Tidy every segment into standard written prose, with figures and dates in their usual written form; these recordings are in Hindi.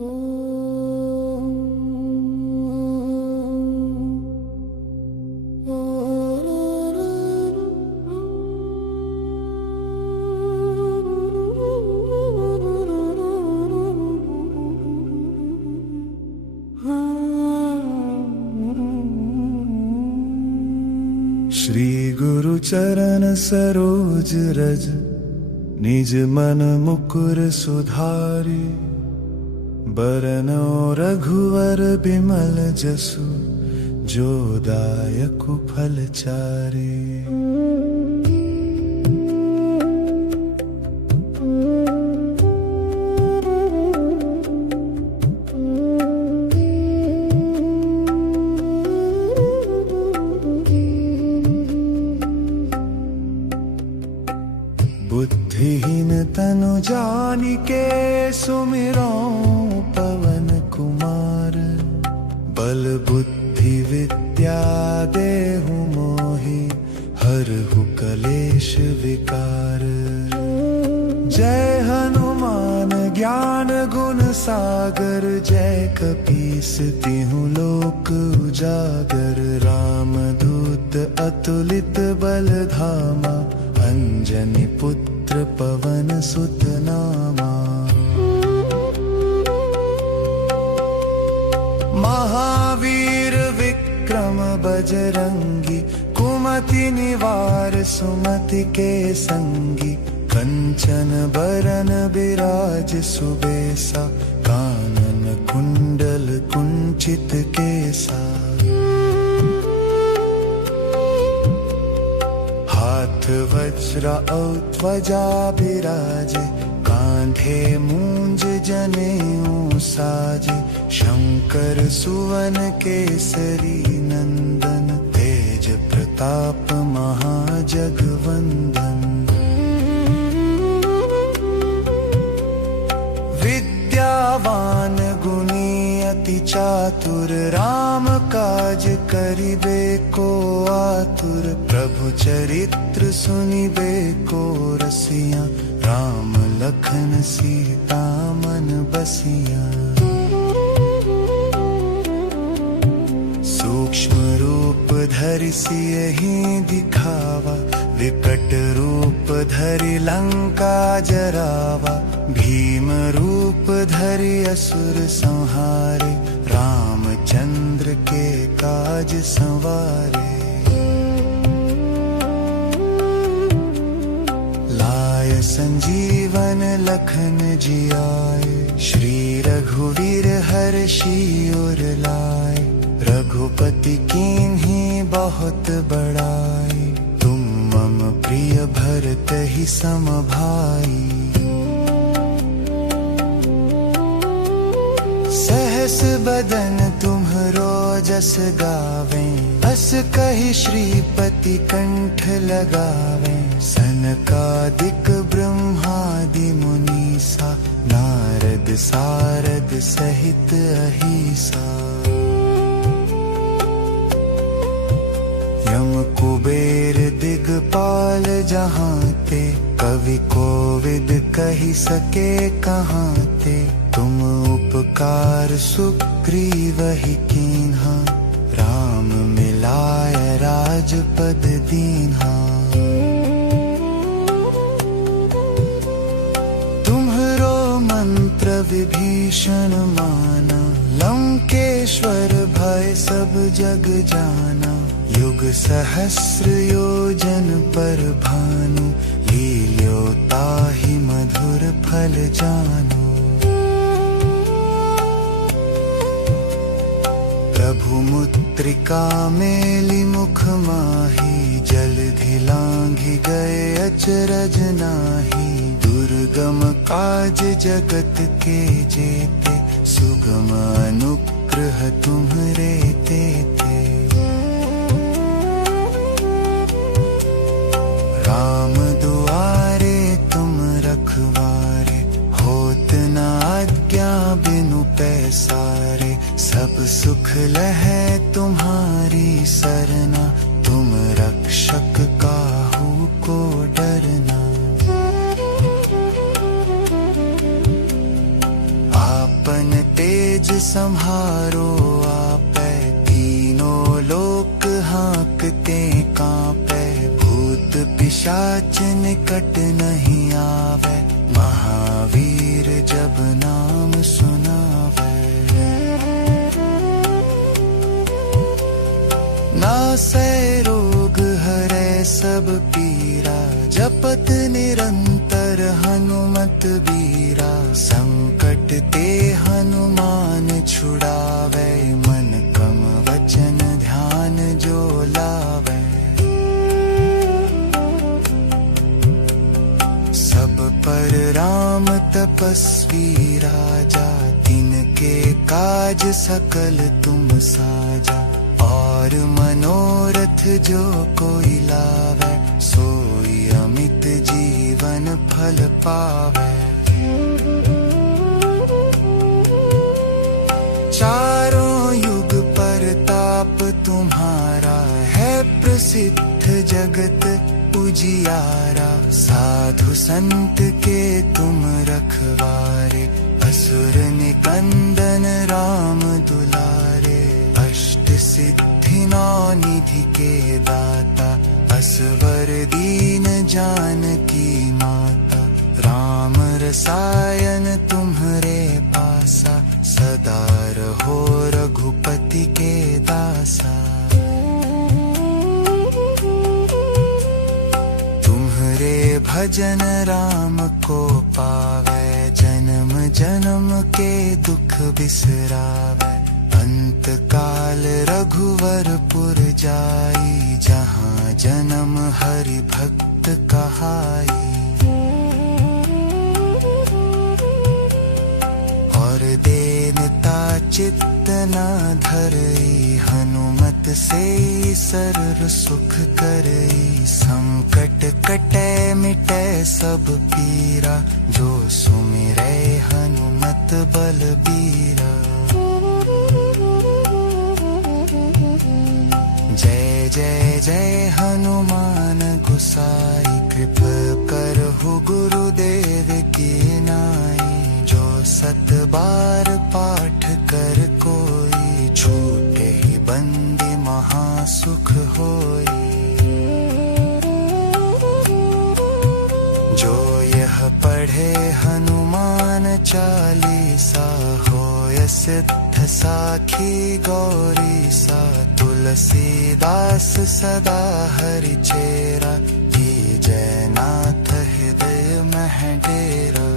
श्री गुरु चरण सरोज रज निज मन मुकुर सुधारी, बरनौ रघुवर बिमल जसु, जो दायकु फल चारि। बुद्धिहीन तनु जानिके सुमिरौ पवन कुमार, बल बुद्धि विद्या देहु मोहि, हरहु कलेश विकार। जय हनुमान ज्ञान गुण सागर, जय कपीस तिहु लोक उजागर। रामदूत अतुलित बल धामा, अंजनी पुत्र पवन सुत नामा। महावीर विक्रम बजरंगी, कुमति निवार सुमति के संगी। कंचन बरन बिराज सुबेसा, कानन कुंडल कुंचित केसा। हाथ वज्र औ ध्वजा बिराजे, कांधे मूंज जनेऊ साजे। शंकर सुवन केसरी नंदन, तेज प्रताप महाजगवंदन। विद्यावान गुणी अति चातुर, राम काज करिबे को आतुर। प्रभु चरित्र सुनिबे को रसिया, राम लखन सीता मन बसिया। सूक्ष्म रूप धरि सियहि दिखावा, विकट रूप धरि लंका जरावा। भीम रूप धरि असुर संहारे, रामचंद्र के काज संवारे। लाय संजीवन लखन जियाए, श्री रघुवीर हर्षि उर लाए। रघुपति कीन्ही बहुत बड़ाई, तुम मम प्रिय भरत ही सम भाई। सहस बदन तुम्हरो जस गावे, अस कहि श्रीपति कंठ लगावे। सनकादिक ब्रह्मादि मुनीसा, नारद सारद सहित अहिसा। यम कुबेर दिगपाल जहांते, कवि कोविद कहि सके कहांते। तुम उपकार सुग्रीवहि कीन्हा, राम मिलाय राजपद दीन्हा। तुम्हरो मंत्र विभीषण माना, लंकेश्वर भय सब जग जाना। युग सहस्र योजन पर भानु, लील्यो ताहि मधुर फल जानु। प्रभु मुद्रिका मेलि मुख माही, जलधि लांघि गए अचरज नाही। दुर्गम काज जगत के जेते, सुगम अनुग्रह तुम्हरे तेते। राम दुआरे तुम रखवारे, होत न आज्ञा बिनु पैसारे। सब सुख लहै तुम्हारी सरना, तुम रक्षक काहू को डरना। आपन काज संहारो आपै, तीनों लोक हाँकते कांपै, भूत पिशाच निकट नहीं आवे, महावीर जब नाम सुनावे। नासै रोग हरै सब पीरा, जपत निरंतर हनुमत बीरा, संकट ते हनुमान छुड़ावे, मन कम वचन ध्यान जो लावे। सब पर राम तपस्वी राजा, तिनके काज सकल तुम साजा, और मनोरथ जो कोई लावे, सोई अमित जीवन फल पावे। चारों युग परताप तुम्हारा, है प्रसिद्ध जगत उजियारा, साधु संत के तुम रखवारे, असुर निकंदन राम दुलारे, अष्ट सिद्धि नौ निधि के दाता, असवर दीन जानकी माता, राम रसायन तुम्हरे पासा, सदा रहो रघुपति के दासा। तुम्हरे भजन राम को पावे, जन्म जन्म के दुख बिसरावे, अंत काल रघुवरपुर जाई, जहाँ जन्म हरि भक्त कहाई। और देनता चित्त न धरई, हनुमत से सरर सुख करई, संकट कटे मिटे सब पीरा, जो सुमिरै हनुमत बलबीरा। जय जय जय हनुमान गोसाई, कृपा करहु गुरुदेव की नाई, जो सत बार पाठ कर कोई, छूटे ही बंदी महासुख होई। जो यह पढ़े हनुमान चालीसा, होय सिद्ध साखी गौरी सा, तुलसीदास सदा हरि चेरा, की जय नाथ हृदय मह डेरा।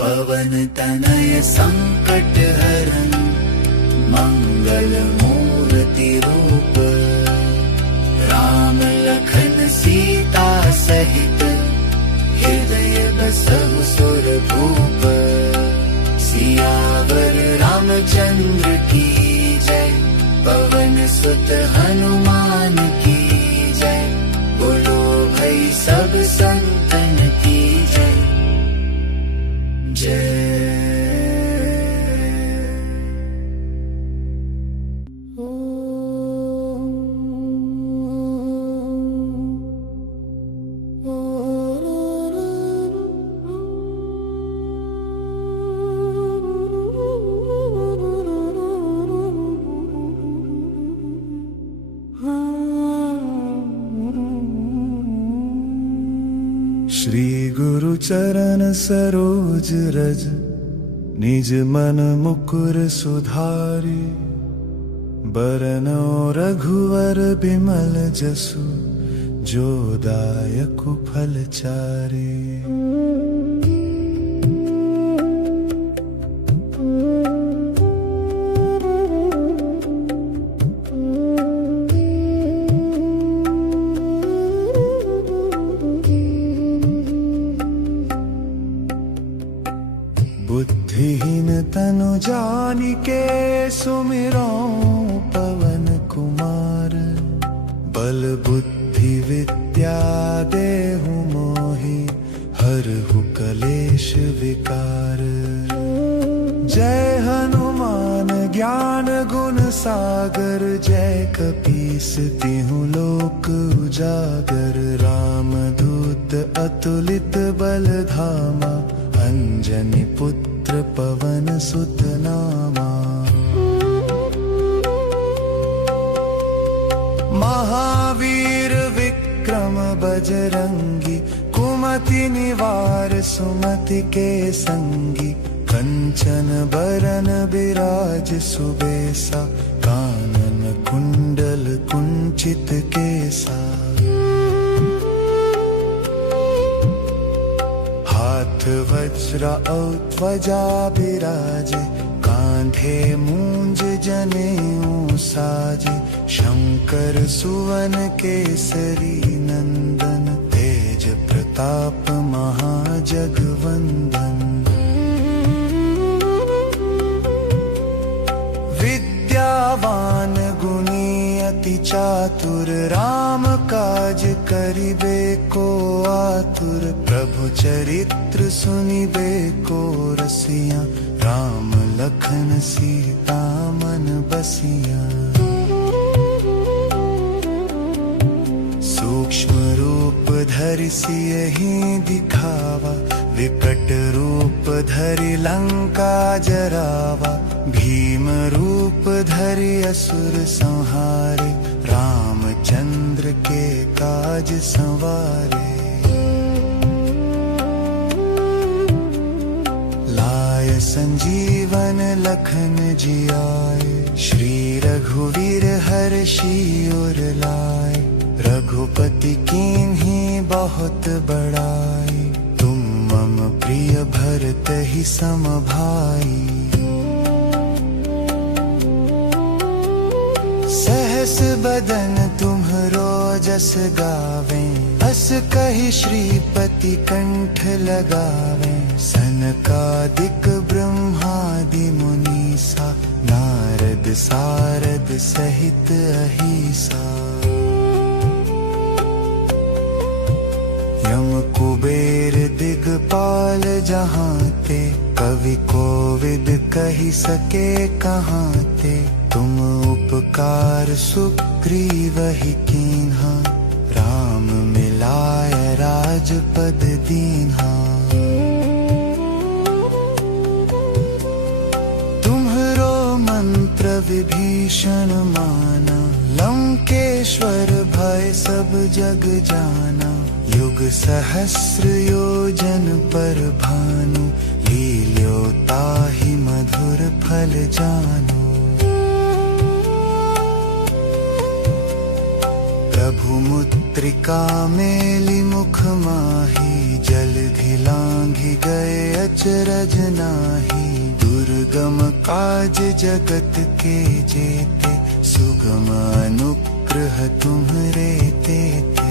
पवन तनय संकट हरन, मंगल मूर्ति रूप, राम लखन सीता सहित, हृदय बसहु सुरभूप। सियावर रामचंद्र की जय, पवन सुत हनुमान की जय, बोलो भाई सब संतन की जय जय। श्री गुरु चरण सरोज रज, निज मन मुकुर सुधारि, बरनौ रघुवर बिमल जसु, जो दायकु फल चारि। बुद्धिहीन तनु जानिके, सुमिरौ पवन कुमार, बल बुद्धि विद्या देहु मोहि, हरहु कलेश विकार। जय हनुमान ज्ञान गुण सागर, जय कपीस तिहु लोक उजागर। रामदूत अतुलित बल धामा, अंजनी पुत्र पवन सुत नामा। महावीर विक्रम बजरंगी, कुमति निवार सुमति के संगी। कंचन बरन बिराज सुबेसा, कानन कुंडल कुंचित केसा। हाथ वज्र और ध्वजा बिराजे, कांधे मूंज जनेऊ साजे। शंकर सुवन केसरी नंदन, तेज प्रताप महाजगवंदन। विद्यावान गुणी अति चातुर, राम काज करिबे को आतुर। प्रभु चरित्र सुनिबे को रसिया, राम लखन सीता मन बसिया। सूक्ष्म रूप धरि सियहि दिखावा, विकट रूप धरि लंका जरावा। भीम रूप धरि असुर संहारे, रामचंद्र के काज संवारे। लाय संजीवन लखन जियाए, श्री रघुवीर हर्षि उर लाए। रघुपति कीन्ही बहुत बड़ाई, तुम मम प्रिय भरतहि सम भाई। सहस बदन तुम्हरो जस गावें, अस कहि श्रीपति कंठ लगावें। सनकादिक ब्रह्मादि मुनीसा, नारद सारद सहित अहिसा। यम कुबेर दिगपाल जहांते, कवि कोविद कहि सके कहांते। तुम उपकार सुग्रीवहि कीन्हा, राम मिलाय राजपद दीन्हा। तुम्हरो मंत्र विभीषण माना, लंकेश्वर भय सब जग जाना। युग सहस्र योजन पर भानु, लील्यो ताहि मधुर फल जानु। प्रभु मुद्रिका मेलि मुख माही, जलधि लांघि गए अचरज नाही। दुर्गम काज जगत के जेते, सुगम अनुग्रह तुम्हरे तेते।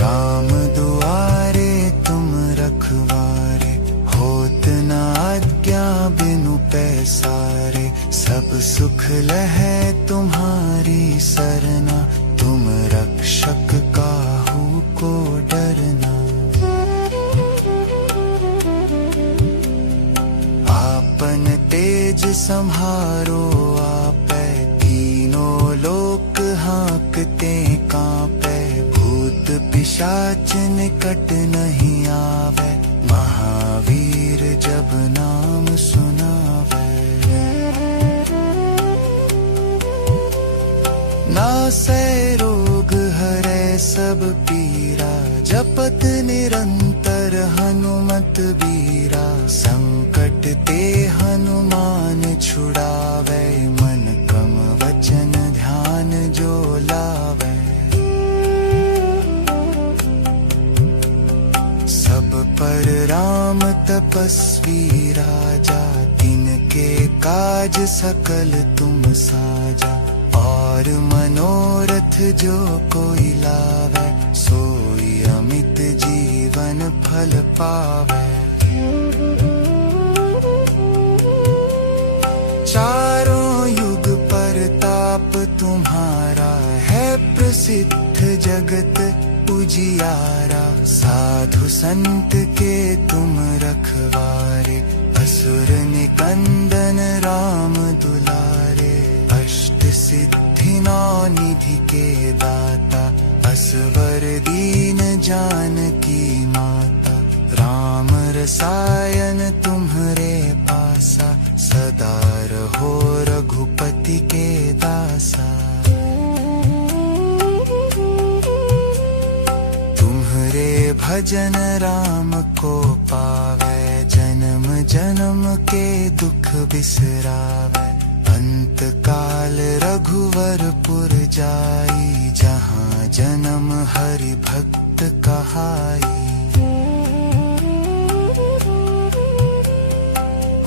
राम दुआरे तुम रखवारे, होत न आज्ञा बिनु पैसारे। सब सुख लहै तुम्हारी सरना, तुम रक्षक काहू को डरना। आपन तेज सम्हारो आपै, तीनों लोक हाँकते कांपै। भूत पिशाच निकट नहीं आवे, महावीर जब नाम सुनावे। नासै रोग हरै सब पीरा, जपत निरंतर हनुमत बीरा। संकट ते हनुमान छुड़ावे, मन क्रम वचन ध्यान जो लावे। सब पर राम तपस्वी राजा, तिनके काज सकल तुम साजा। और मनोरथ जो कोई लावे, सोई अमित जीवन फल पावे। चारों युग परताप तुम्हारा है प्रसिद्ध जगत उजियारा। साधु संत के तुम रखवारे, असुर निकंदन राम दुलारे। अष्ट सिद्धि नौ निधि के दाता, असवर दीन जानकी माता, राम रसायन तुम्हरे पासा, सदा रहो रघुपति के दासा। तुम्हरे भजन राम को पावे, जन्म जन्म के दुख बिसरावे। अंत काल रघुवरपुर जाई, जहाँ जन्म हरि भक्त कहाई।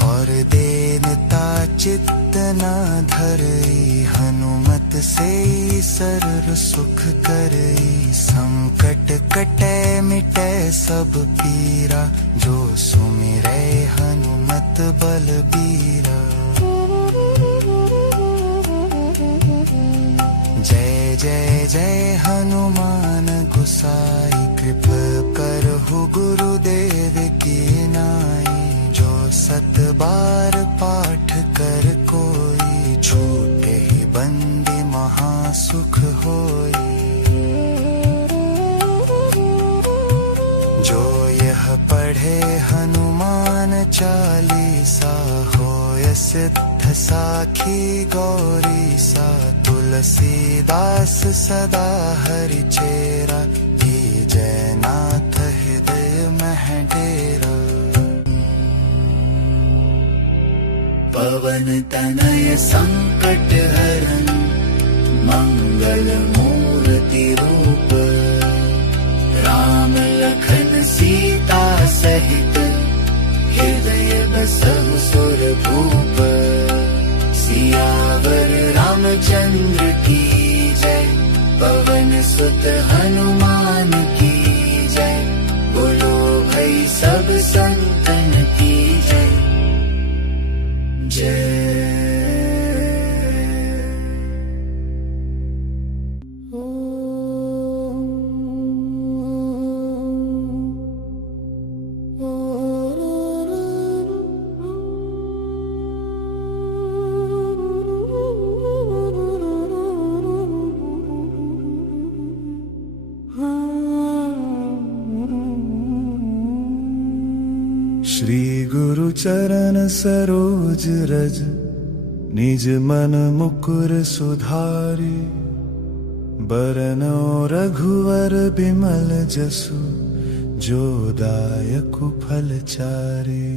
और देनता चित्त न धरई, हनुमत से सरल सुख करई। संकट कटे मिटे सब पीरा, जो सुमिरै हनुमत बलबीरा। जय जय जय हनुमान गोसाई, कृपा करहु गुरुदेव की नाई। जो सत बार पाठ कर कोई, छूटे ही बंदी महासुख होई। जो यह पढ़े हनुमान चालीसा, होय सिद्ध साखी गौरीसा। तुलसीदास सदा हरि चेरा, जय नाथ हृदय मह डेरा। पवन तनय संकट हरन, मंगल मूर्ति रूप। राम लखन सीता सहित, हृदय बसहु सुरभूप। सियावर रामचंद्र की जय, पवन सुत हनुमान की जय। बोलो भाई सब संतन की जय जय। श्री गुरु चरण सरोज रज, निज मन मुकुर सुधारि। बरनौ रघुवर बिमल जसु, जो दायकु फल चारि।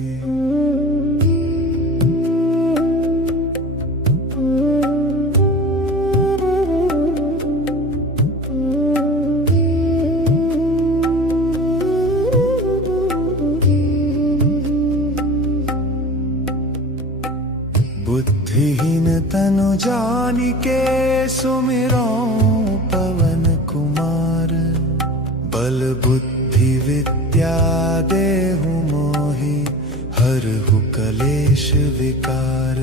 बुद्धिहीन तनु जानिके, सुमिरौ पवन कुमार। बल बुद्धि विद्या देहु मोहि, हरहु कलेश विकार।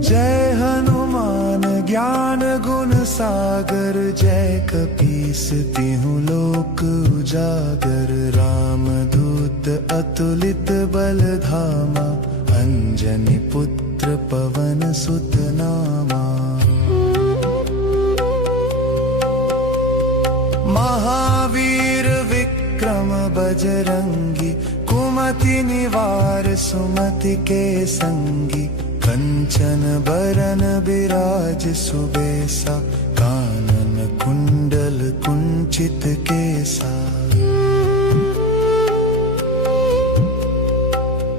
जय हनुमान ज्ञान गुण सागर, जय कपीस तिहु लोक उजागर। रामदूत अतुलित बल धामा, अंजनी पुत्र पवन सुत नामा। महावीर विक्रम बजरंगी, कुमति निवार सुमति के संगी। कंचन बरन बिराज सुबेसा, कानन कुंडल कुंचित केसा।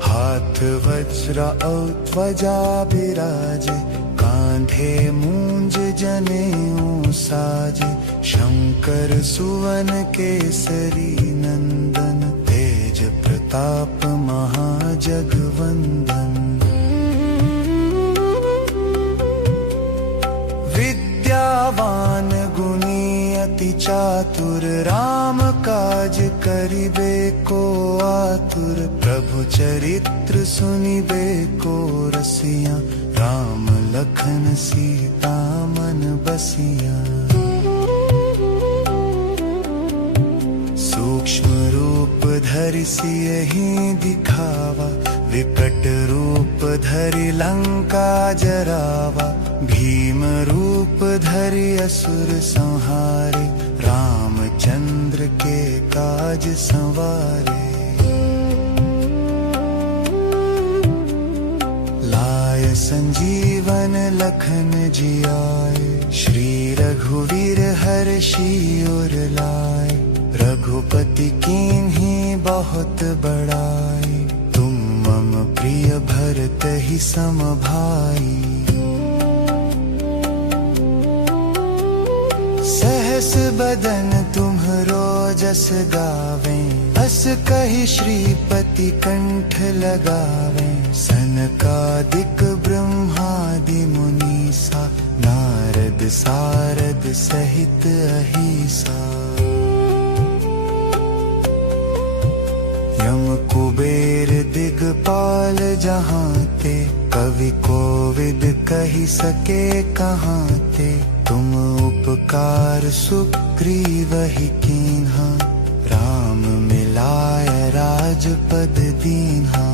हाथ वज्र औ ध्वजा बिराजे, कांधे मूंज जनेऊ साजे। शंकर सुवन केसरी नंदन, तेज प्रताप महाजगवंदन। विद्यावान गुणी अति चातुर, राम काज करिबे को आतुर। प्रभु चरित्र सुनिबे को रसिया, राम लखन सीता मन बसिया। सूक्ष्म रूप धरि सियहि दिखावा, विकट रूप धरि लंका जरावा। भीम रूप धरि असुर संहारे, रामचंद्र के काज संवारे। लाय संजीवन लखन जियाए, श्री रघुवीर हर्षि उर लाए। रघुपति कीन्ही बहुत बड़ाई, तुम मम प्रिय भरत ही सम भाई। सहस बदन तुम्हरो जस गावें, अस कहि श्रीपति कंठ लगावें। सनकादिक ब्रह्मादि मुनीसा, नारद सारद सहित अहिसा। यम कुबेर दिगपाल जहाँते, कवि कोविद कहि सके कहाँते। तुम उपकार सुग्रीवहि कीन्हा, राम मिलाय राजपद दीन्हा।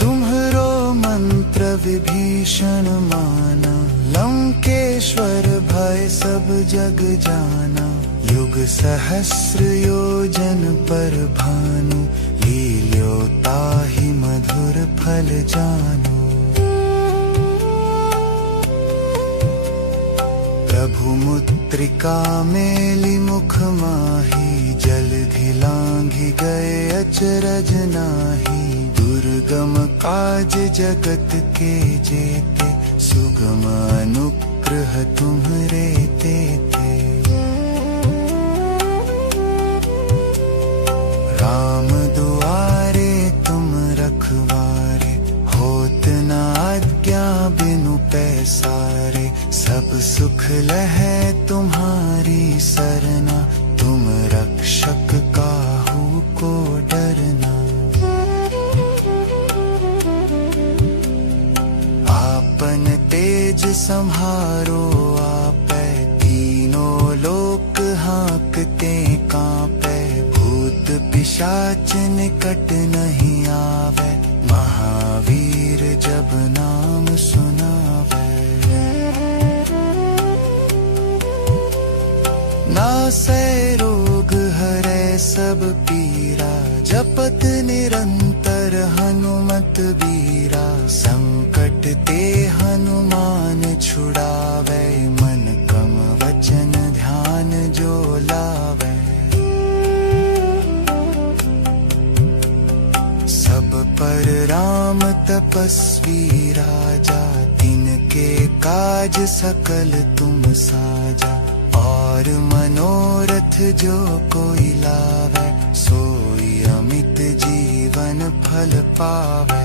तुम्हरो मंत्र विभीषण माना, लंकेश्वर भय सब जग जाना। युग सहस्र योजन पर भानु, लील्यो ताहि मधुर फल जानु। प्रभु मुद्रिका मेलि मुख माही, जलधि लांघि गए अचरज नाहि। दुर्गम काज जगत के जेते, सुगम अनुग्रह तुम्हरे तेते। राम दुआरे तुम रखवारे, होत न आज्ञा बिनु पैसारे। सब सुख लहै तुम्हारी सरना, तुम रक्षक काहू को डरना। आपन तेज सम्हारो आपै, तीनों लोक हाँकते कांपै। भूत पिशाच निकट नहीं आवे, महावीर जब नाम सुनावे। नासै रोग हरै सब पीरा, जपत निरंतर हनुमत बीरा। संकट ते हनुमान छुड़ावे, मन क्रम वचन ध्यान जो लावे। सब पर राम तपस्वी राजा, तिनके काज सकल तुम साजा। और मनोरथ जो कोई लावे, सोई अमित जीवन फल पावे।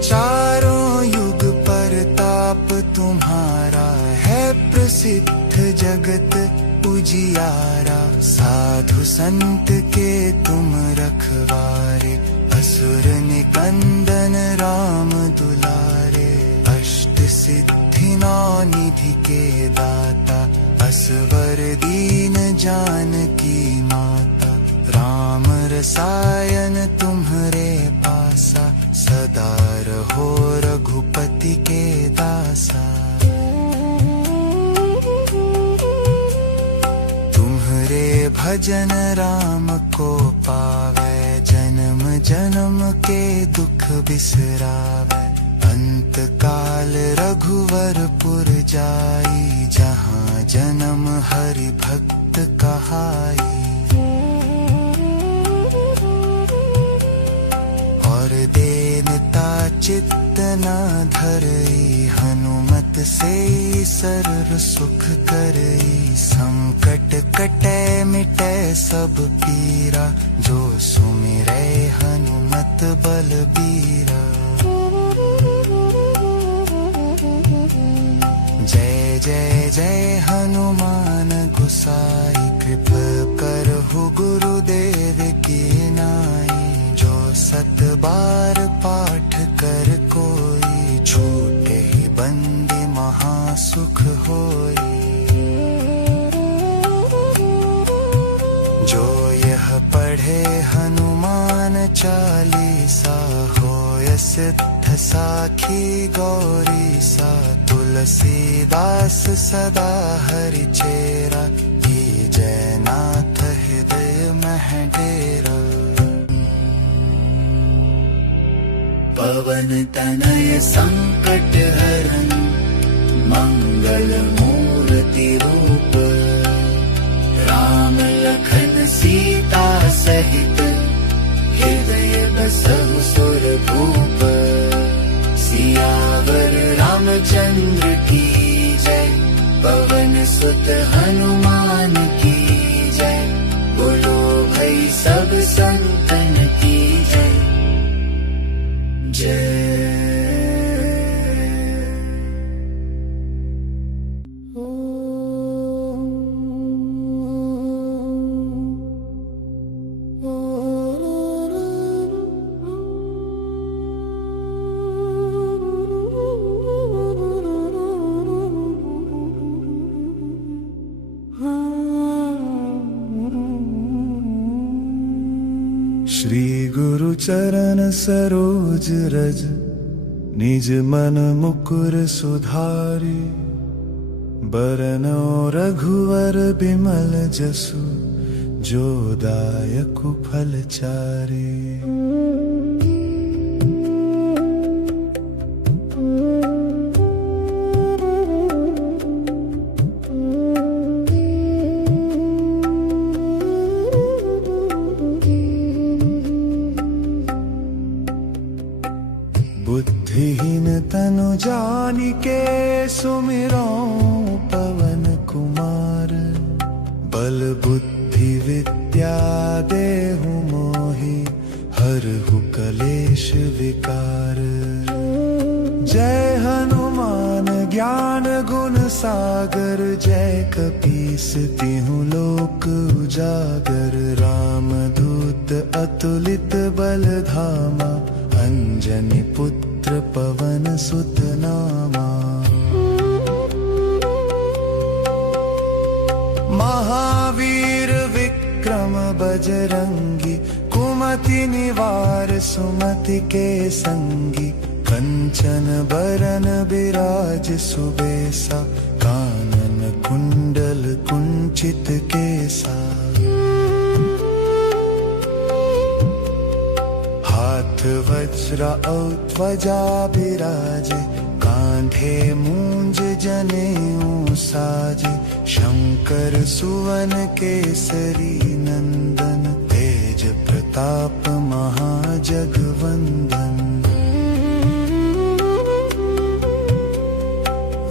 चारों युग परताप तुम्हारा, है प्रसिद्ध जगत उजियारा। साधु संत के तुम रखवारे, असुर निकंदन राम दुलारे। अष्ट सिद्धि नौ निधि के दाता, असवर दीन जानकी माता। राम रसायन तुम्हरे पासा, सदा रहो रघुपति के दासा। तुम्हरे भजन राम को पावे, जन्म जन्म के दुख बिसरावे। अंत काल रघुवरपुर जाई, जहाँ जन्म हरि भक्त कहाई। और देनता चित्त न धरई, हनुमत से सर्व सुख करई। संकट कटै मिटै सब पीरा, जो सुमिरै हनुमत बलबीरा। जय जय जय हनुमान गोसाई, कृपा करहु गुरुदेव की नाई। जो सत बार पाठ कर कोई, छूटे ही बंदी महासुख होई। जो यह पढ़े हनुमान चालीसा, होय सिद्ध साखी गौरी सा तुलसीदास सदा हरि चेरा ये जयनाथ हृदय मह डेरा पवन तनय संकट हरन मंगल मूर्ति रूप राम लखन सीता सहित हृदय बसहु सुरभूप सियावर रामचंद्र की जय पवन सुत हनुमान की जय बोलो भाई सब संतन की जय जय। श्री गुरु चरण सरोज रज निज मन मुकुर सुधारि बरनौ रघुवर बिमल जसु जो दायकु फल चारि। बुद्धिहीन तनु जानिके सुमिरौ पवन कुमार बल बुद्धि विद्या देहु मोहि हरहु कलेश विकार। जय हनुमान ज्ञान गुण सागर जय कपीस तिहु लोक उजागर। रामदूत अतुलित बल धामा अंजनी पुत्र पवन सुत नामा। महावीर विक्रम बजरंगी कुमति निवार सुमति के संगी। कंचन बरन बिराज सुबेसा कानन कुंडल कुंचित केसा। हाथ वज्र और ध्वजा बिराजे कांधे मूंज जनेऊ साजे। शंकर सुवन केसरी नंदन तेज प्रताप महाजगवंदन।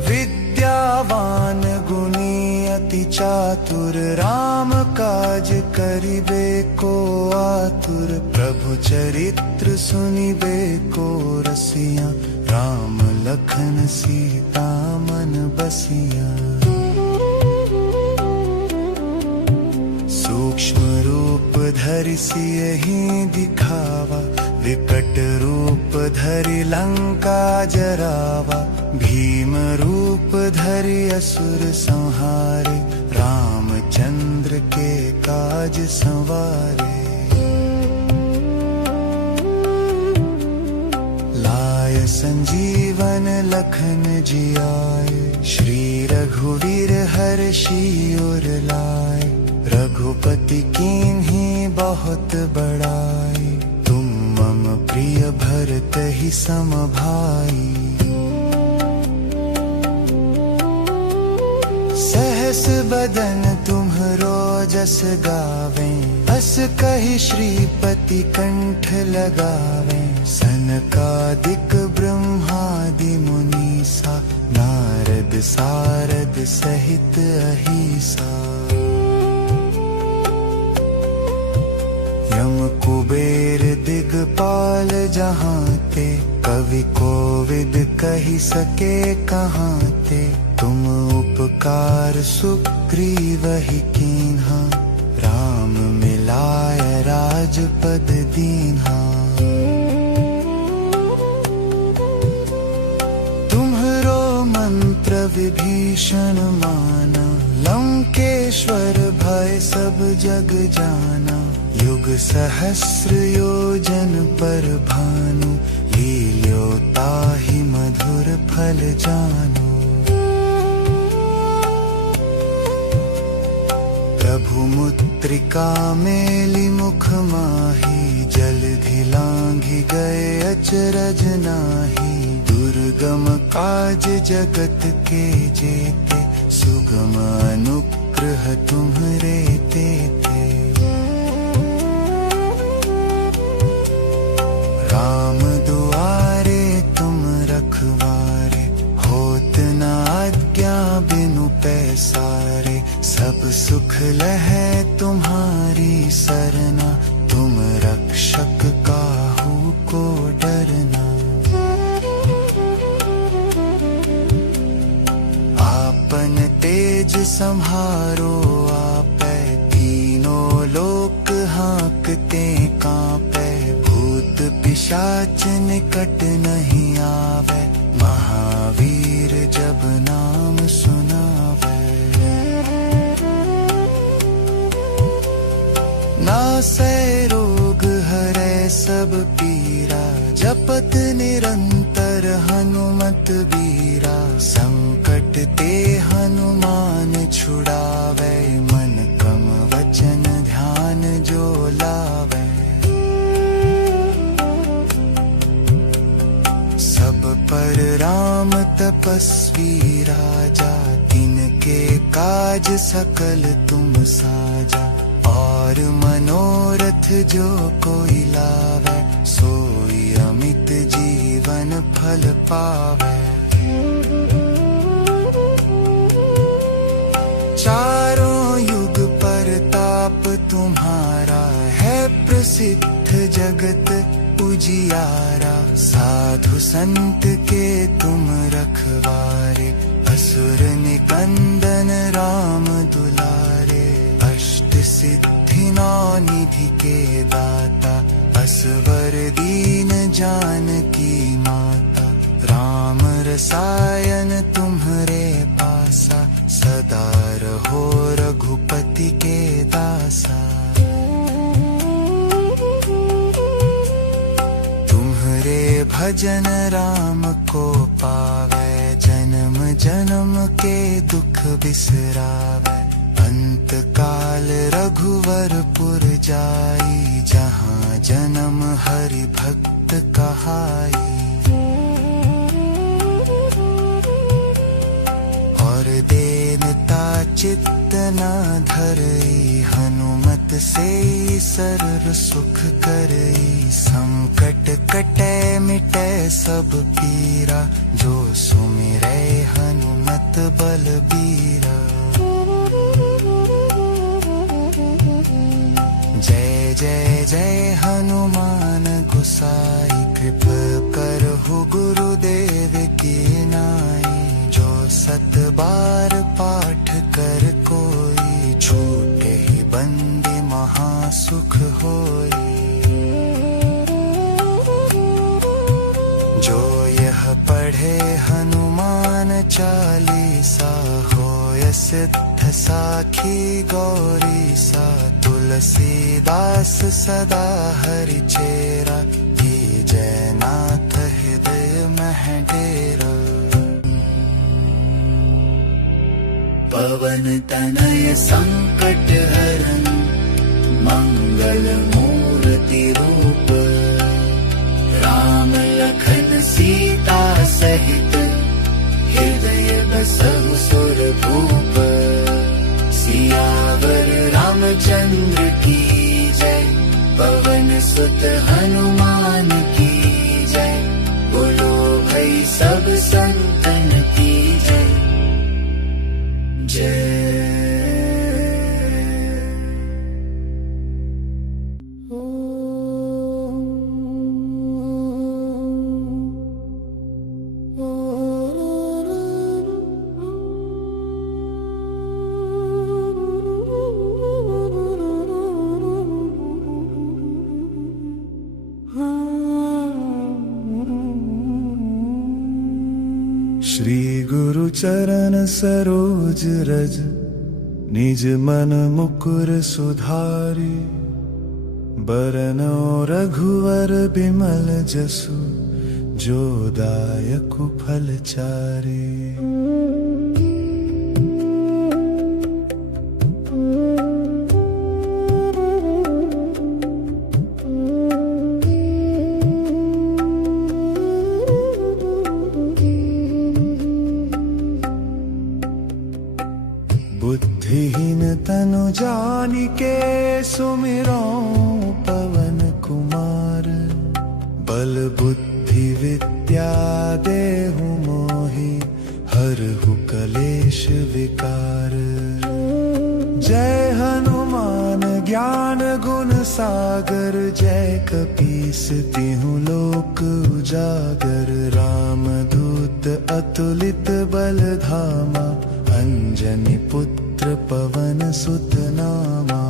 विद्यावान गुणी अति चातुर राम काज करिबे को आतुर। प्रभु चरित्र सुनिबे को रसिया राम लखन सीता मन बसिया। सूक्ष्म रूप धरि सियहि दिखावा विकट रूप धरि लंका जरावा। भीम रूप धरि असुर संहारे रामचंद्र के काज संवारे। लाय संजीवन लखन जियाए श्री रघुवीर हर्षि उर लाए। रघुपति कीन्ही बहुत बड़ाई तुम मम प्रिय भरत ही सम भाई। सहस बदन तुम्हरो जस गावे अस कहि श्रीपति कंठ लगावे। सनकादिक ब्रह्मादि मुनीसा नारद सारद सहित अहिसा। यम कुबेर दिगपाल जहांते कवि कोविद कहि सके कहांते। तुम उपकार सुग्रीवहि कीन्हा राम मिलाय राजपद दीन्हा। तुम्हरो मंत्र विभीषण माना लंकेश्वर भय सब जग जाना। युग सहस्र योजन पर भानु लील्यो जो ताहि मधुर फल जानो। प्रभु मुद्रिका मेली मुख माही, जलधि लांघि गए अचरज नाही। दुर्गम काज जगत के जेते, सुगम अनुग्रह तुम्हरे तेते। राम दुआरे तुम रखवारे, होत न आज्ञा बिनु पैसारे। सब सुख लहै तुम्हारी सरना, तुम रक्षक काहू को डरना। आपन तेज सम्हारो आपै, तीनों लोक हाँकते कांपै। भूत पिशाच निकट नहीं आवे, महावीर जब नाम सुनावे। नासै रोग हरै सब पीरा, जपत निरंतर हनुमत बीरा। संकट ते हनुमान छुड़ावे, मन क्रम वचन ध्यान जो लावे। सब पर राम तपस्वी राजा, तिनके काज सकल तुम साजा। और मनोरथ जो कोई लावे, सोई अमित जीवन फल पावे। चारों युग परताप तुम्हारा, है प्रसिद्ध जगत उजियारा। साधु संत के तुम रखवारे, असुर निकंदन राम दुलारे। अष्ट सिद्धि नौ निधि के दाता, असवर दीन जानकी माता। राम रसायन तुम्हरे पासा, सदा रहो रघुपति के दासा। तुम्हरे भजन राम को पावे, जन्म जन्म के दुख बिसरावे। अंत काल रघुवरपुर जाई, जहाँ जन्म हरि भक्त कहाई। और देनता चित्त न धरई, हनुमत से सरल सुख करई। संकट कटै मिटै सब पीरा, जो सुमिरै हनुमत बलबीरा। जय जय जय हनुमान गोसाई, कृपा करहु गुरुदेव की नाई। जो सत बार पाठ कर कोई, छूटे ही बंदी महासुख होई। जो यह पढ़े हनुमान चालीसा, होय सिद्ध साखी गौरीसा। तुलसीदास सदा हरि चेरा, की जय नाथ हृदय मह डेरा। पवन तनय संकट हरन, मंगल मूर्ति रूप। राम लखन सीता सहित, हृदय बसहु सुरभूप। सियावर रामचंद्र की जय, पवन सुत हनुमान की जय। बोलो भाई सब संतन की जय जय। श्री गुरु चरण सरोज रज, निज मन मुकुर जो दायक फल चारे। बुद्धिहीन तनु जानिके सुमिरो पवन कुमार। बल बुद्धि विद्या देहु मोहि, हरहु कलेश विकार। जय हनुमान ज्ञान गुण सागर, जय कपीस तिहु लोक उजागर। रामदूत अतुलित बल धामा, अंजनी पुत्र पवन सुत नामा।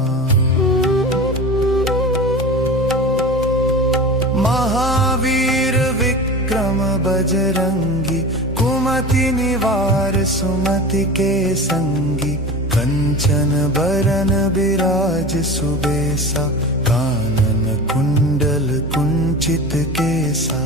महावीर विक्रम बजरंगी, कुमति निवार सुमति के संगी। कंचन बरन बिराज सुबेसा, कानन कुंडल कुंचित केसा।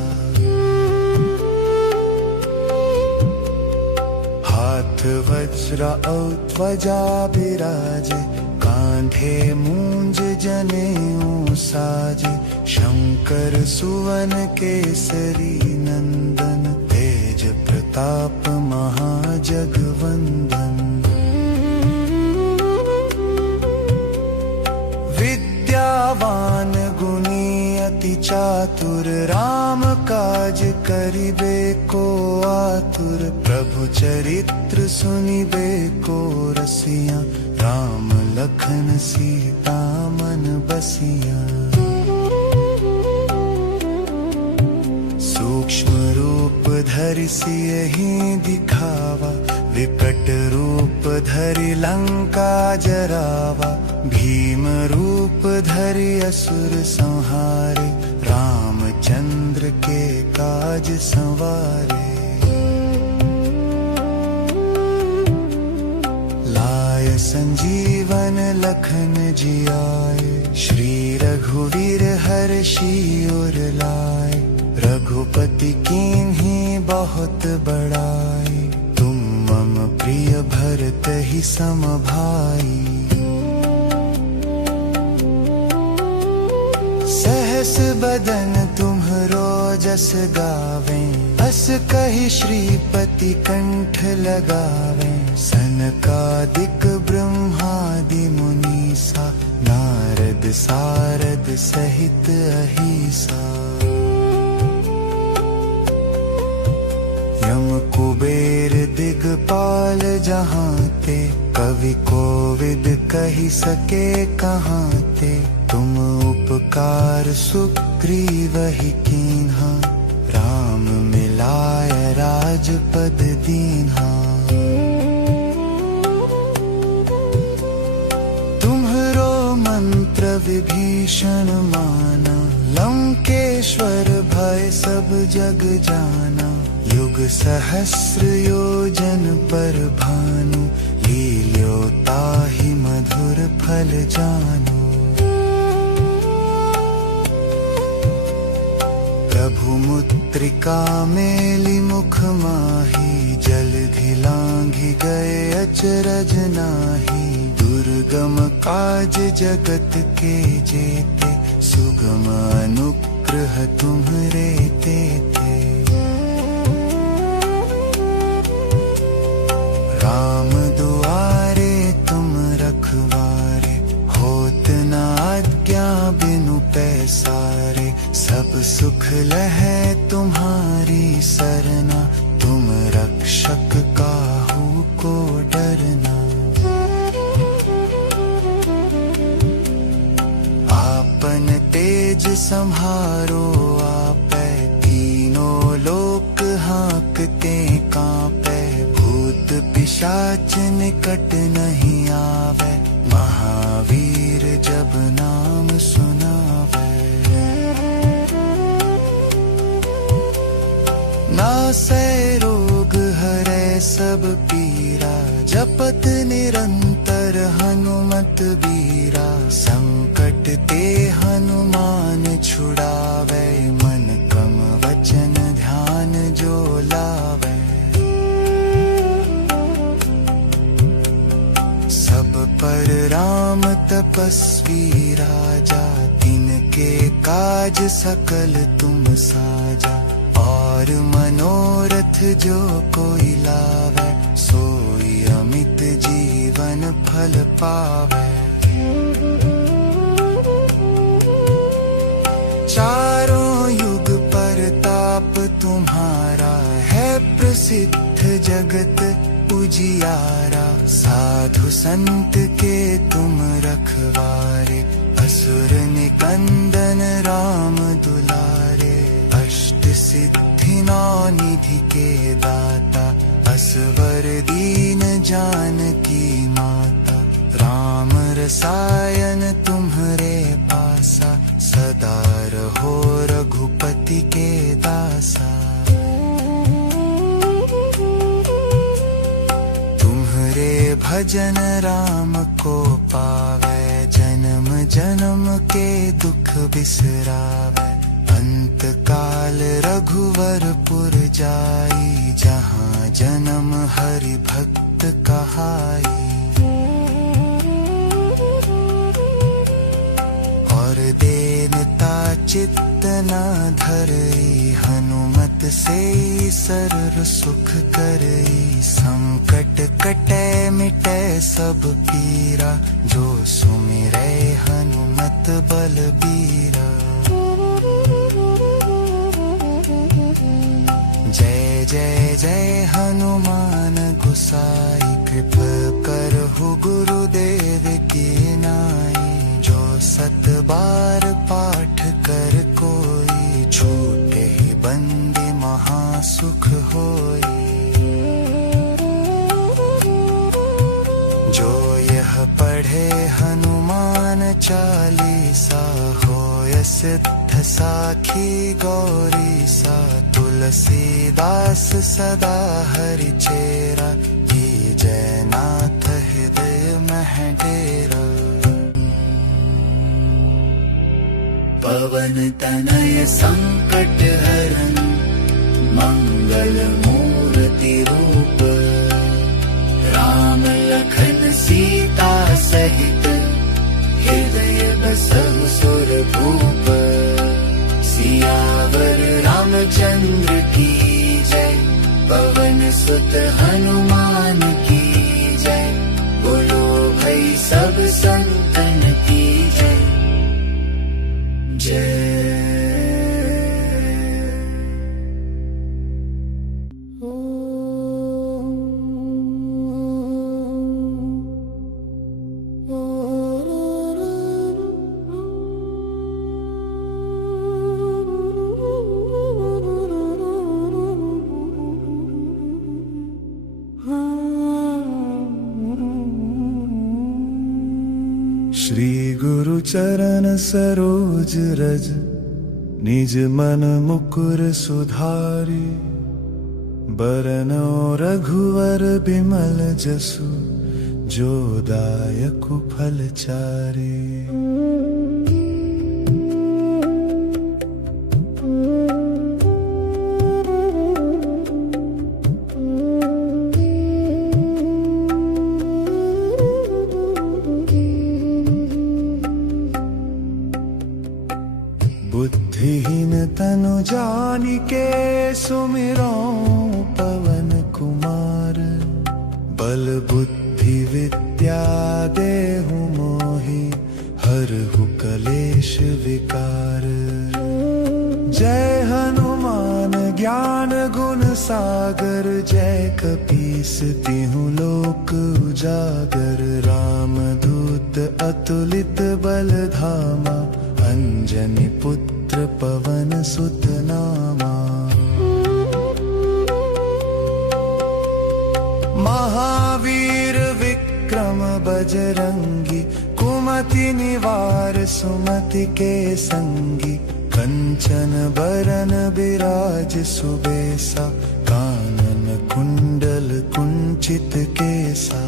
हाथ वज्र और ध्वजा बिराजे, कांधे मूंज जनेऊ साजे। शंकर सुवन केसरी नंदन, तेज प्रताप महाजगवंदन। विद्यावान गुणी अति चातुर, राम काज करिबे को आतुर। प्रभु चरित्र सुनिबे को रसिया, राम लखन सीता मन बसिया। सूक्ष्म रूप धरि सियहि दिखावा, विकट रूप धरि लंका जरावा। भीम रूप धरि असुर संहारे, रामचंद्र के काज संवारे। लाय संजीवन लखन जियाए, श्री रघुवीर हर्षि उर लाए। रघुपति कीन्ही बहुत बड़ाई, तुम मम प्रिय भरत ही सम भाई। सहस बदन तुम्हरो जस गावें, अस कहि श्रीपति कंठ लगावें। सनकादिक ब्रह्मादि मुनीसा, नारद सारद सहित अहिसा। यम कुबेर दिगपाल जहांते, कवि कोविद कहि सके कहांते। तुम उपकार सुग्रीवहि कीन्हा, राम मिलाय राजपद दीन्हा। तुम्हरो मंत्र विभीषण माना, लंकेश्वर भय सब जग जाना। युग सहस्र योजन पर भानु, लील्यो ताहि मधुर फल जानु। प्रभु मुद्रिका मेलि मुख माही, जलधि लांघि गए अचरज नाहि। दुर्गम काज जगत के जेते, सुगम अनुग्रह तुम्हरे तेते। राम दुआरे तुम रखवारे, होत न आज्ञा बिनु पैसारे। सब सुख लहै तुम्हारी सरना, तुम रक्षक काहू को डरना। आपन तेज सम्हारो आपै, तीनों लोक हाँकते कांपै। भूत पिशाच निकट नहीं आवे, महावीर जब नाम सुनावे। नासै रोग हरै सब पीरा, जपत निरंतर हनुमत बीरा। संकट ते हनुमान छुड़ावे, मन क्रम वचन ध्यान राम तपस्वी राजा, तिनके काज सकल तुम साजा। और मनोरथ जो कोई लावे, सोई अमित जीवन फल पावे। चारों युग परताप तुम्हारा, है प्रसिद्ध जगत उजियारा। साधु संत के तुम रखवारे, असुर निकंदन राम दुलारे। अष्ट सिद्धि नौ निधि के दाता, असवर दीन जानकी माता। राम रसायन तुम्हरे पासा, सदा रहो रघुपति के दासा। तुम्हरे भजन राम को पावे, जन्म जन्म के दुख बिसरावे। अंत काल रघुवरपुर जाई, जहाँ जन्म हरि भक्त कहाई। और देनता चित्त न धरई, हनुमत से सरर सुख करई। संकट कटे मिटे सब पीरा, जो सुमिरै हनुमत बलबीरा। जय जय जय हनुमान गोसाई, कृपा करहु गुरुदेव की नाई। जो सत बार पाठ कर कोई, छूटे ही बंदी महासुख होई। जो यह पढ़े हनुमान चालीसा, होय सिद्ध साखी गौरी सा। तुलसीदास सदा हरि चेरा, जय नाथ हृदय मह डेरा। पवन तनय संकट हरन, मंगल मूर्ति रूप। राम लखन सीता सहित, हृदय बसहु सुरभूप। सियावर रामचंद्र की जय, पवन सुत हनुमान की जय। बोलो भाई सब संतन की जय जय। श्री गुरु चरण सरोज रज, निज मन मुकुर सुधारी। बरनौ रघुवर बिमल जसु, जो दायकु फल चारि। बुद्धिहीन तनु जानिके, सुमिरौ पवन कुमार। बल बुद्धि विद्या देहु मोहि, हरहु कलेश विकार। जय हनुमान ज्ञान गुण सागर, जय कपीस तिहु लोक उजागर। रामदूत अतुलित बल धामा, अंजनी पुत्र पवन सुत नामा। महावीर विक्रम बजरंगी, कुमति निवार सुमति के संगी। कंचन बरन बिराज सुबेसा, कानन कुंडल कुंचित केसा।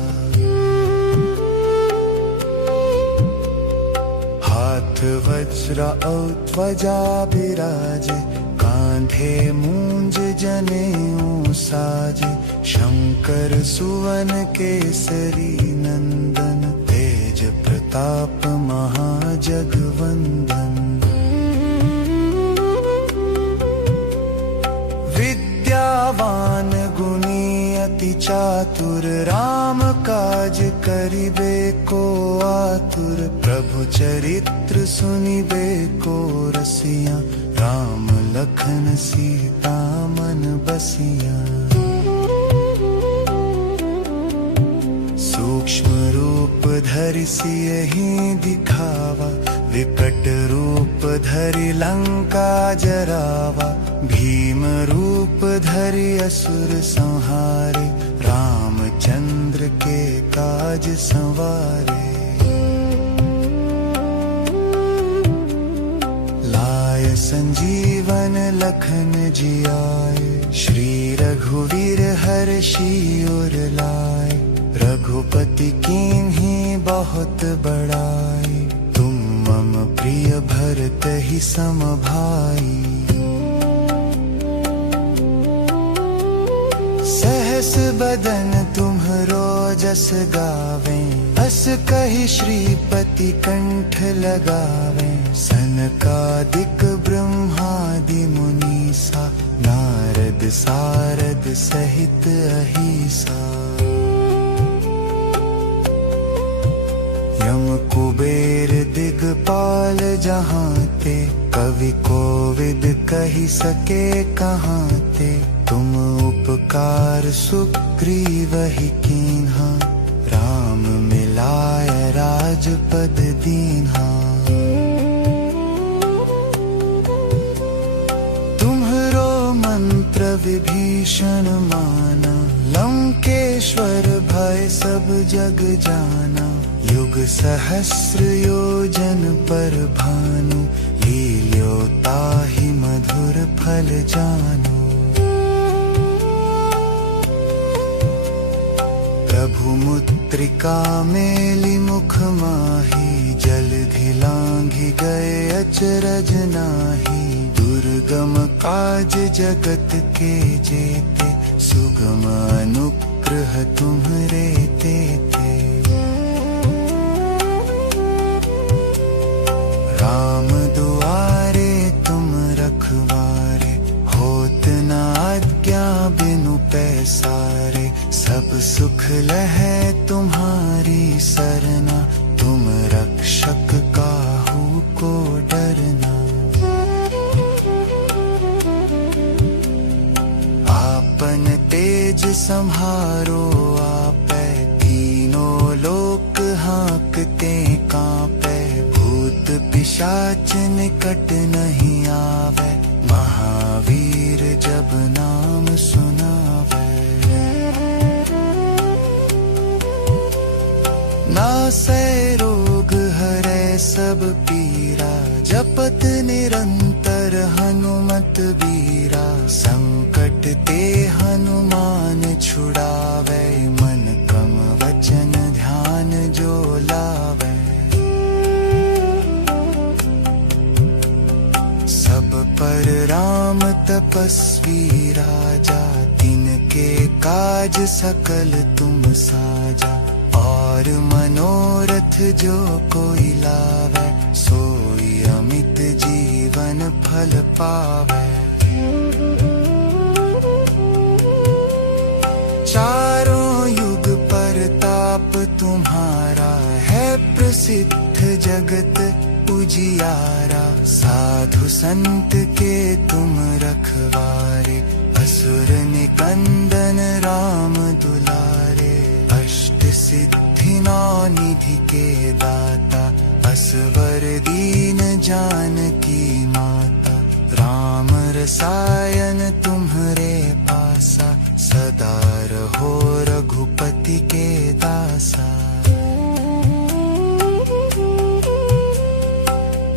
हाथ वज्र औ ध्वजा बिराजे, कांधे मूंज जनेऊ साजे। शंकर सुवन केसरी नंदन, तेज प्रताप प्रताप महाजगवंदन। विद्यावान गुणी अति चातुर, राम काज करिबे को आतुर। प्रभु चरित्र सुनिबे को रसिया, राम लखन सीता मन बसिया। सूक्ष्म रूप धरि सियहि दिखावा, विकट रूप धरि लंका जरावा। भीम रूप धरि असुर संहारे, रामचंद्र के काज संवारे। लाय संजीवन लखन जियाए, श्री रघुवीर हर्षि उर लाए। रघुपति कीन्ही बहुत बड़ाई, तुम मम प्रिय भरत ही सम भाई। सहस बदन तुम्हरो जस गावे, अस कहि श्रीपति कंठ लगावे। सनकादिक ब्रह्मादि मुनीसा, नारद सारद सहित अहिसा। यम कुबेर दिगपाल जहाँते, कवि कोविद कहि सके कहाँते। तुम उपकार सुग्रीवहि कीन्हा, राम मिलाय राजपद दीन्हा। तुम्हरो मंत्र विभीषण माना, लंकेश्वर भय सब जग जाना। युग सहस्र योजन पर भानु, लील्यो ताहि मधुर फल जानु। प्रभु मुद्रिका मेलि मुख माही, जलधि लांघि गए अचरज नाही। दुर्गम काज जगत के जेते, सुगम अनुग्रह तुम्हरे तेते। राम दुआरे तुम रखवारे, होत न आज्ञा बिनु पैसारे। सब सुख लहै तुम्हारी सरना, तुम रक्षक काहू को डरना। आपन तेज सम्हारो आपै, तीनों लोक हाँकते कांपै। भूत पिशाच निकट नहीं आवे, महावीर जब नाम सुनावे। नासै रोग हरै सब पीरा, जपत निरंतर हनुमत बीरा। संकट ते हनुमान छुड़ावे, मन क्रम वचन ध्यान जो लावे। सब पर राम तपस्वी राजा, तिनके काज सकल तुम साजा। और मनोरथ जो कोई लावे, सोई अमित जीवन फल पावे। चारों युग परताप तुम्हारा, है प्रसिद्ध जगत उजियारा। साधु संत के तुम रखवारे, असुर निकंदन राम दुलारे। अष्ट सिद्धि नौ निधि के दाता, असवर दीन जानकी माता। राम रसायन तुम्हरे पासा, सदा रहो रघुपति के दासा।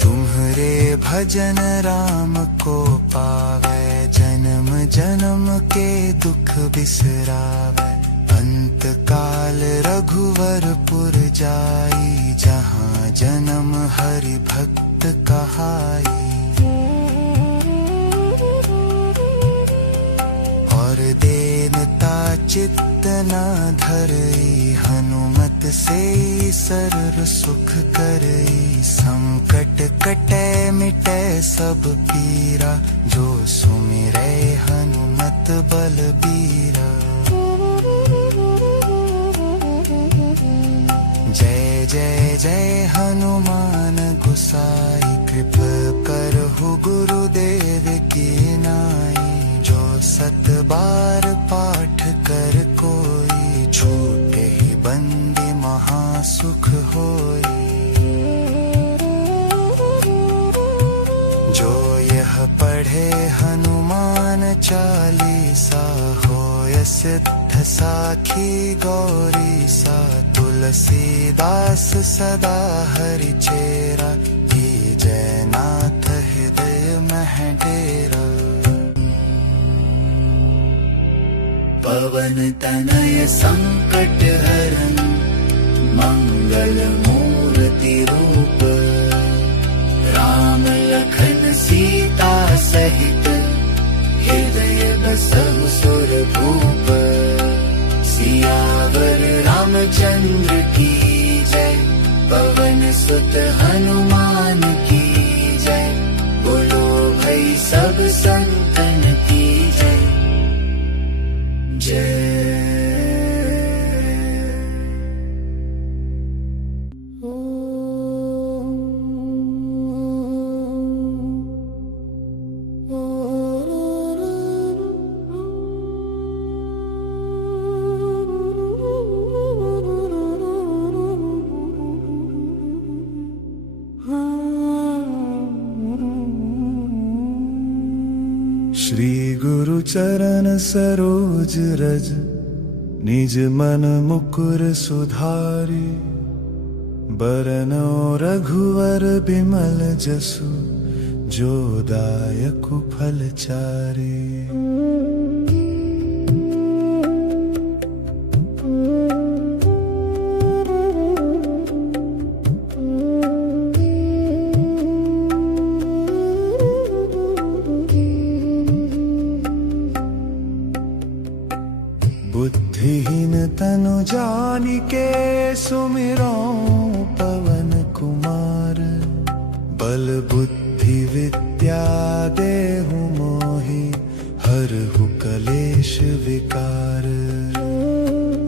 तुम्हरे भजन राम को पावे, जन्म जन्म के दुख बिसरावे। अंत काल रघुवरपुर जाई, जहाँ जन्म हरि भक्त कहाई। और देनता चित्त न धरई, हनुमत भक्त से सरर सुख करई, संकट कटे मिटे सब पीरा, जो सुमिरै हनुमत बलबीरा। जय जय जय हनुमान गोसाई, कृपा करहु गुरुदेव की नाई। जो सत बार पाठ कर कोई, छूटे ही बंदी महासुख होई। जो यह पढ़े हनुमान चालीसा, होय सिद्ध साखी गौरी सा। तुलसीदास सदा हरि चेरा, जय नाथ हृदय मह डेरा। पवन तनय संकट हरन, मंगल मूर्ति रूप। राम लखन सीता सहित, हृदय बसहु सुरभूप। सियावर रामचंद्र की जय, पवन सुत हनुमान की जय। बोलो भाई सब संतन की जय जय। श्री गुरु चरण सरोज रज, निज मन मुकुर सुधारि। बरनौ रघुवर बिमल जसु, जो दायकु फल चारि। बुद्धिहीन तनु जानिके, सुमिरौ पवन कुमार। बल बुद्धि विद्या देहु मोहि, हरहु कलेश विकार।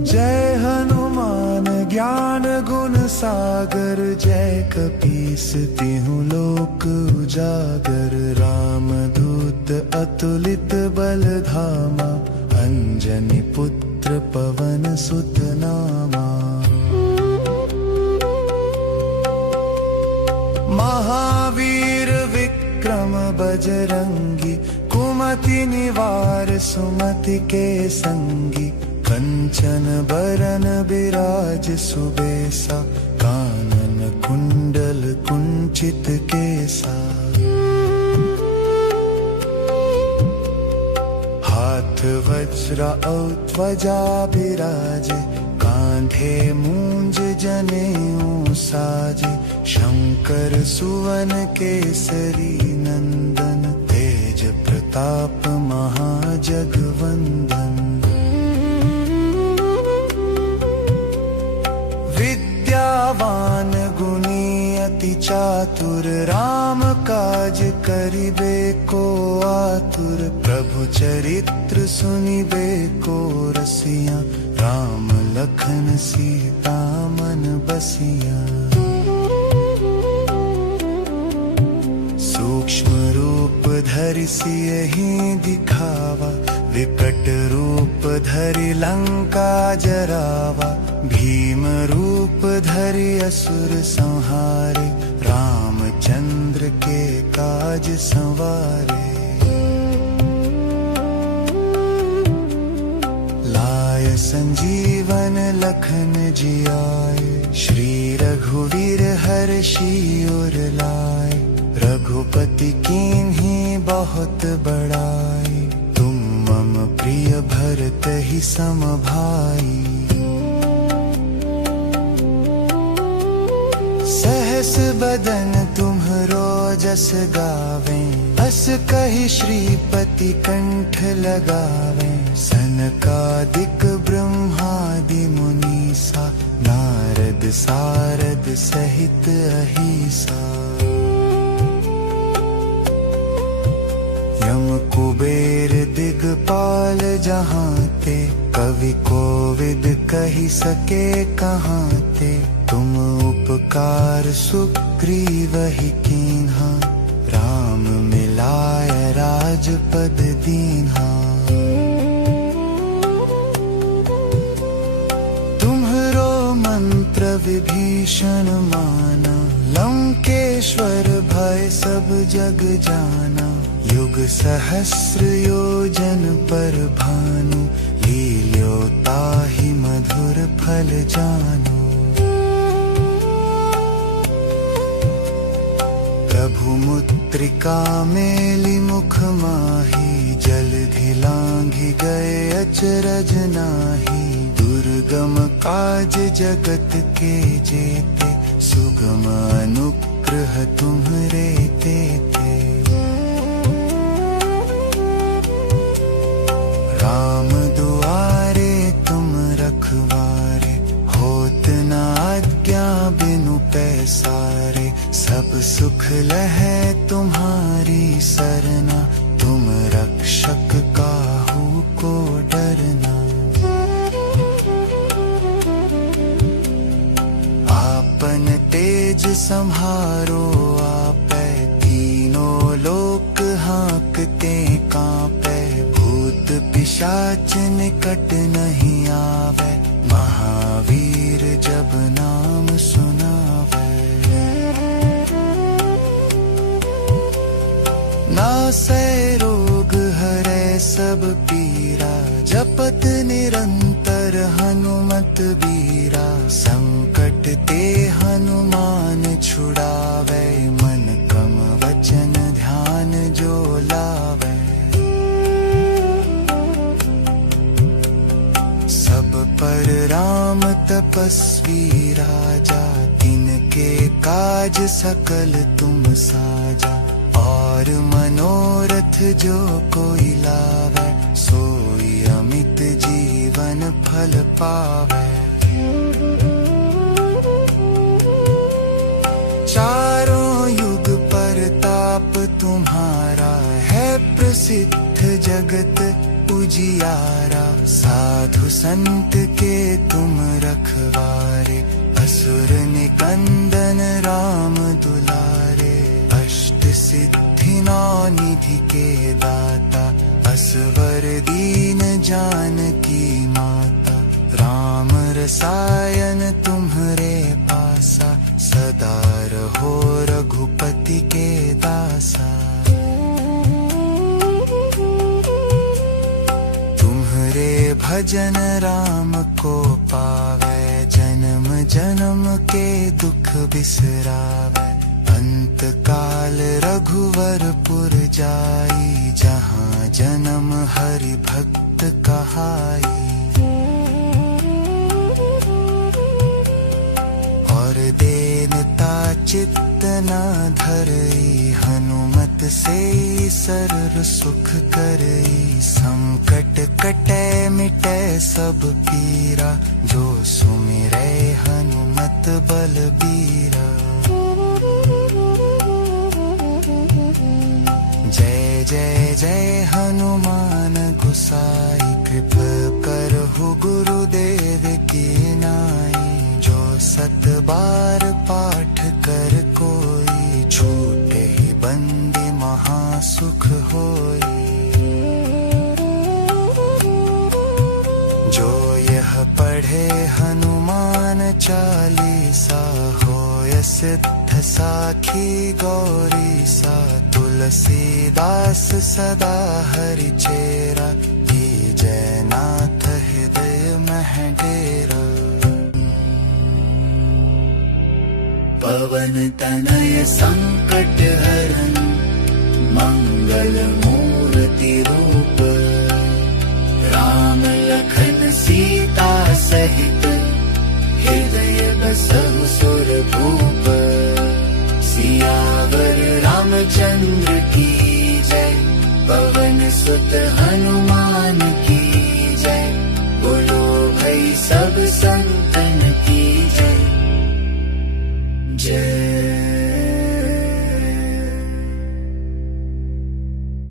जय हनुमान ज्ञान गुण सागर, जय कपीस तिहुँ लोक उजागर। रामदूत अतुलित बल धामा, अंजनी पुत्र पवन सुत नामा। महावीर विक्रम बजरंगी, कुमति निवार सुमति के संगी। कंचन बरन बिराज सुबेसा, कानन कुंडल कुंचित केसा। हाथ वज्र और ध्वजा बिराजे, कांधे मूंज जनेऊ साजे। शंकर सुवन केसरी नंदन, तेज प्रताप महाजगवंदन। विद्यावान गुणी अति चातुर, राम काज करिबे को आतुर। प्रभु चरित्र सुनिबे को रसिया, राम लखन सीता मन बसिया। सूक्ष्म रूप धरि सियहि दिखावा, विकट रूप धरि लंका जरावा। भीम रूप धरि असुर संहारे, रामचंद्र के काज संवारे। लाय संजीवन लखन जियाए, श्री रघुवीर हर्षि उर लाए। रघुपति कीन्ही बहुत बड़ाई, तुम मम प्रिय भरत ही सम भाई। सहस बदन तुम्हरो जस गावें, अस कहि श्रीपति कंठ लगावें। सनकादिक ब्रह्मादि मुनीसा, नारद सारद सहित अहिसा। यम कुबेर दिगपाल जहाँ ते, कवि कोविद कही सके कहाँ ते। तुम उपकार सुग्रीव ही कीन्हा, राम मिलाय राजपद दीन्हा। तुम्हरो मंत्र विभीषण माना, लंकेश्वर भय सब जग जाना। युग सहस्र योजन पर भानु, लील्यो ताहि मधुर फल जानु। प्रभु मुद्रिका मेलि मुख माही, जलधि लांघि गए अचरज नाही। दुर्गम काज जगत के जेते, सुगम अनुग्रह तुम्हरे तेते। राम दुआरे तुम रखवारे, होत न आज्ञा बिनु पैसारे। सब सुख लहै तुम्हारी सरना, तुम रक्षक काहू को डरना। आपन तेज सम्हारो आपै, तीनों लोक हाँकते कांपै। भूत पिशाच निकट नहीं आवे, महावीर जब नाम सुनावे। नासै रोग हरै सब पीरा, जपत निरंतर हनुमत बीरा। संकट ते हनुमान छुड़ावे, मन क्रम वचन ध्यान जो लावे। सब पर राम तपस्वी राजा, तिनके काज सकल तुम साजा। और मनोरथ जो कोई लावे, सोई अमित जीवन फल पावे। चारों युग परताप तुम्हारा, है प्रसिद्ध जगत उजियारा। साधु संत के तुम रखवारे, असुर निकंदन राम दुलारे। अष्ट सिद्धि नौ निधि के दाता, असवर दीन जानकी माता। राम रसायन तुम्हरे पासा, सदा रहो रघुपति के दासा। तुम्हरे भजन राम को पावे, जन्म जन्म के दुख बिसरावे। अंत काल रघुवरपुर जाई, जहाँ जन्म हरि भक्त कहाई। और देनता चित्त न धरई, हनुमत से सरल सुख करई। संकट कटै मिटै सब पीरा, जो सुमिरै हनुमत बलबीरा। जय जय जय हनुमान गोसाई, कृपा करहु गुरुदेव की नाई। जो सत बार पाठ कर कोई, छूटे ही बंदी महासुख होई। जो यह पढ़े हनुमान चालीसा, होय सिद्ध साखी गौरीसा। तुलसीदास सदा हरि चेरा, जय नाथ हृदय मह डेरा। पवन तनय संकट हरन, मंगल मूर्ति रूप। राम लखन सीता सहित,